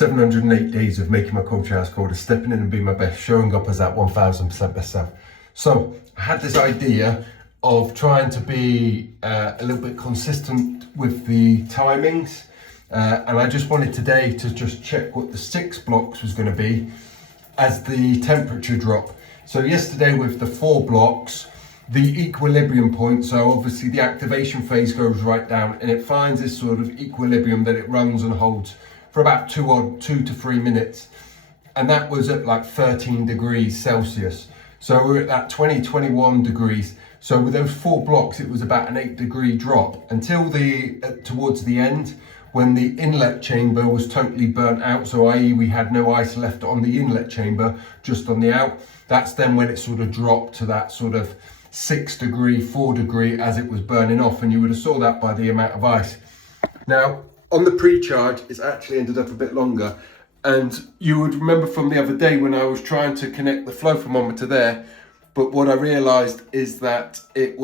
708 days of making my cold showers coldest, stepping in and being my best, showing up as that 1000% best self. So I had this idea of trying to be a little bit consistent with the timings. And I just wanted today to just check what the 6 blocks was going to be as the temperature drop. So yesterday with the 4 blocks, the equilibrium point, so obviously the activation phase goes right down and it finds this sort of equilibrium that it runs and holds for about 2 to 3 minutes. And that was at like 13 degrees Celsius. So we're at that 21 degrees. So with those 4 blocks, it was about an 8-degree drop until towards the end, when the inlet chamber was totally burnt out. So i.e. we had no ice left on the inlet chamber, just on the out. That's then when it sort of dropped to that sort of 6 degree, 4 degree as it was burning off. And you would have saw that by the amount of ice. Now, on the pre-charge, it's actually ended up a bit longer. And you would remember from the other day when I was trying to connect the flow thermometer there, but what I realized is that it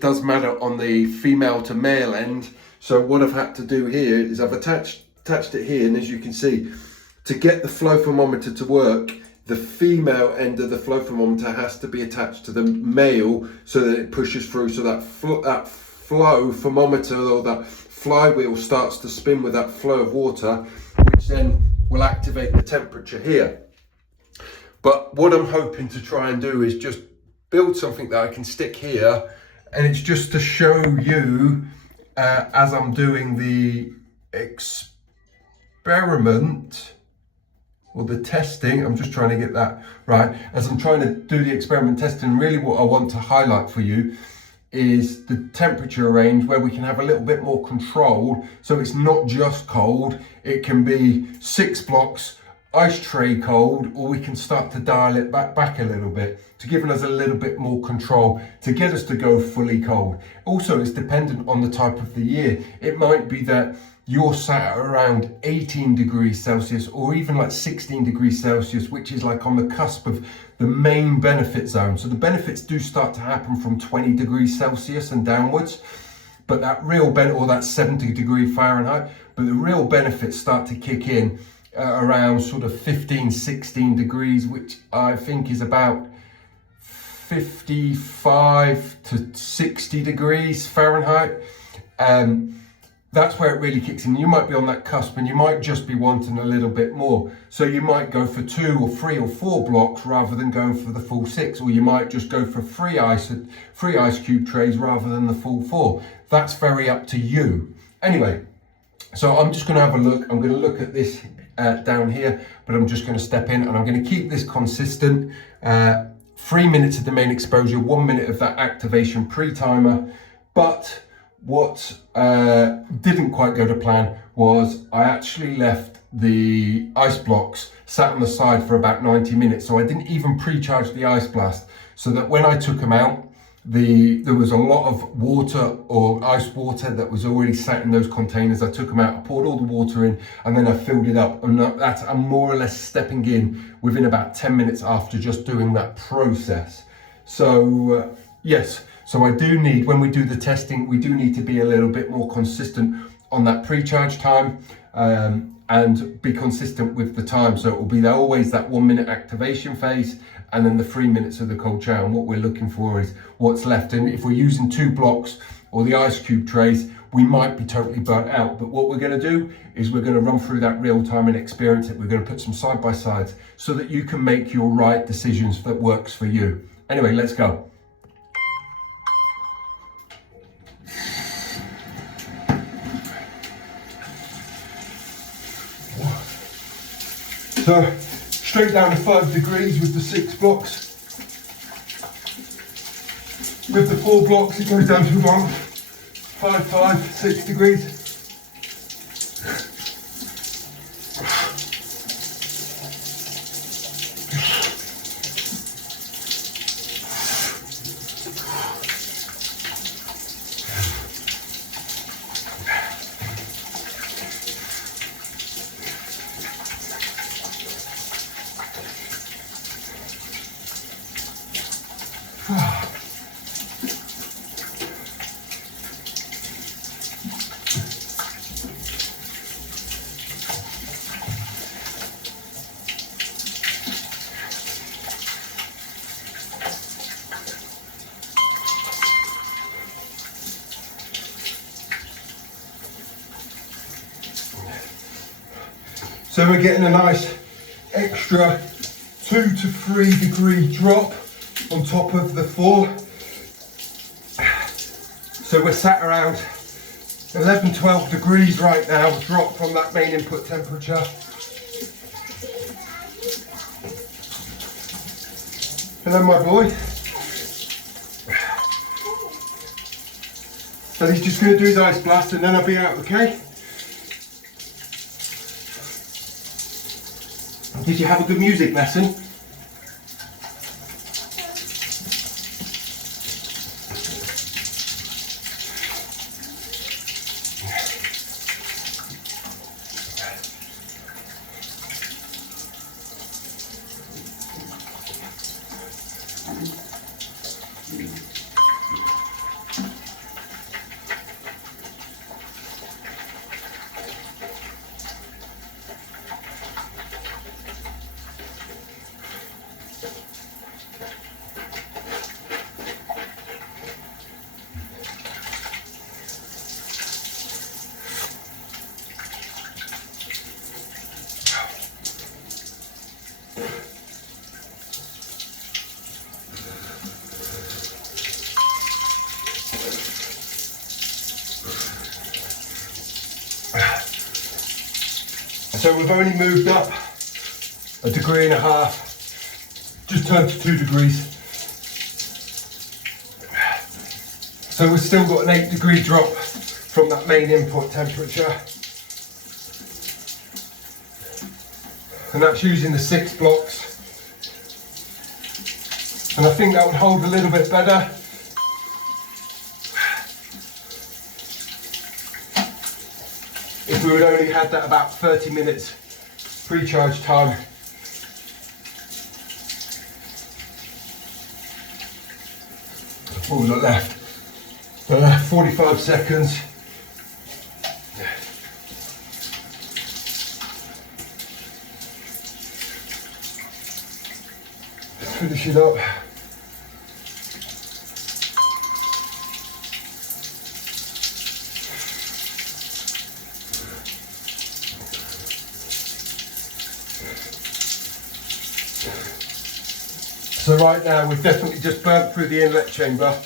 does matter on the female to male end. So what I've had to do here is I've attached it here, and as you can see, to get the flow thermometer to work, the female end of the flow thermometer has to be attached to the male so that it pushes through, so that flow thermometer or that flywheel starts to spin with that flow of water, which then will activate the temperature here. But what I'm hoping to try and do is just build something that I can stick here, and it's just to show you as I'm doing the experiment or the testing. I'm just trying to get that right. As I'm trying to do the experiment testing, really what I want to highlight for you is the temperature range where we can have a little bit more control. So it's not just cold, it can be 6 blocks, ice tray cold, or we can start to dial it back a little bit to give us a little bit more control to get us to go fully cold. Also, it's dependent on the type of the year. It might be that you're sat around 18 degrees Celsius or even like 16 degrees Celsius, which is like on the cusp of the main benefit zone. So the benefits do start to happen from 20 degrees Celsius and downwards, but that real benefit, or that 70 degree Fahrenheit, but the real benefits start to kick in around sort of 15, 16 degrees, which I think is about 55 to 60 degrees Fahrenheit. That's where it really kicks in. You might be on that cusp and you might just be wanting a little bit more. So you might go for 2 or 3 or 4 blocks rather than going for the full 6, or you might just go for 3 ice cube trays rather than the full 4. That's very up to you. Anyway, so I'm just going to have a look. I'm going to look at this down here, but I'm just going to step in and I'm going to keep this consistent. 3 minutes of the main exposure, 1 minute of that activation pre-timer. But what didn't quite go to plan was I actually left the ice blocks sat on the side for about 90 minutes. So I didn't even pre-charge the ice blast, so that when I took them out, there was a lot of water or ice water that was already sat in those containers. I took them out, I poured all the water in, and then I filled it up. And I'm more or less stepping in within about 10 minutes after just doing that process. So yes, so I do need, when we do the testing, we do need to be a little bit more consistent on that pre-charge time and be consistent with the time. So it will be always that 1 minute activation phase and then the 3 minutes of the cold shower. And what we're looking for is what's left. And if we're using 2 blocks or the ice cube trays, we might be totally burnt out. But what we're going to do is we're going to run through that real time and experience it. We're going to put some side by sides so that you can make your right decisions that works for you. Anyway, let's go. So straight down to 5 degrees with the 6 blocks. With the 4 blocks, it goes down to about 6 degrees. So we're getting a nice extra 2 to 3 degree drop on top of the 4. So we're sat around 11, 12 degrees right now, drop from that main input temperature. Hello, my boy. So he's just going to do his ice blast and then I'll be out, okay? Did you have a good music lesson? So we've only moved up 1.5 degrees, just turned to 2 degrees. So we've still got an 8 degree drop from that main input temperature. And that's using the 6 blocks. And I think that would hold a little bit better. If we would only had that about 30 minutes pre-charge time. What was it left? 45 seconds. Let's finish it up. So right now we've definitely just burnt through the inlet chamber,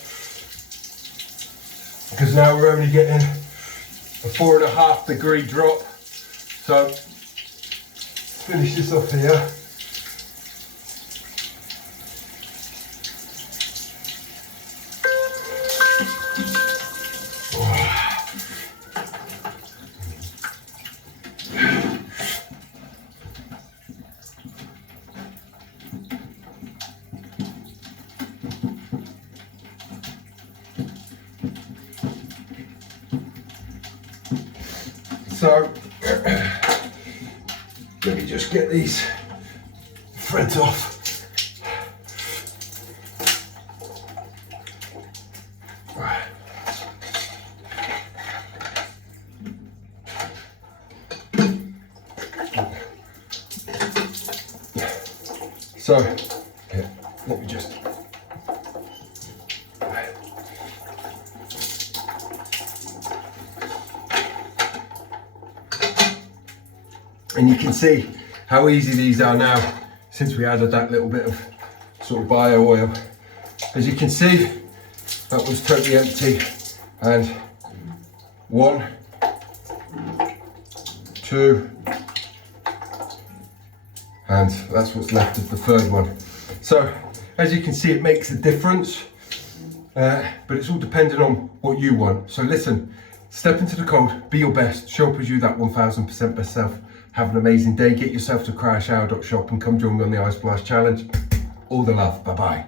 because now we're only getting a 4.5 degree drop. So let's finish this off here. So let me just get these threads off. So here, let me just and you can see how easy these are now since we added that little bit of sort of bio oil. As you can see, that was totally empty. And 1, 2, and that's what's left of the third one. So as you can see, it makes a difference, but it's all dependent on what you want. So listen, step into the cold, be your best, show up as you, that 1000% best self. Have an amazing day. Get yourself to CRYOSHOWER.shop and come join me on the Ice Blast Challenge. All the love. Bye-bye.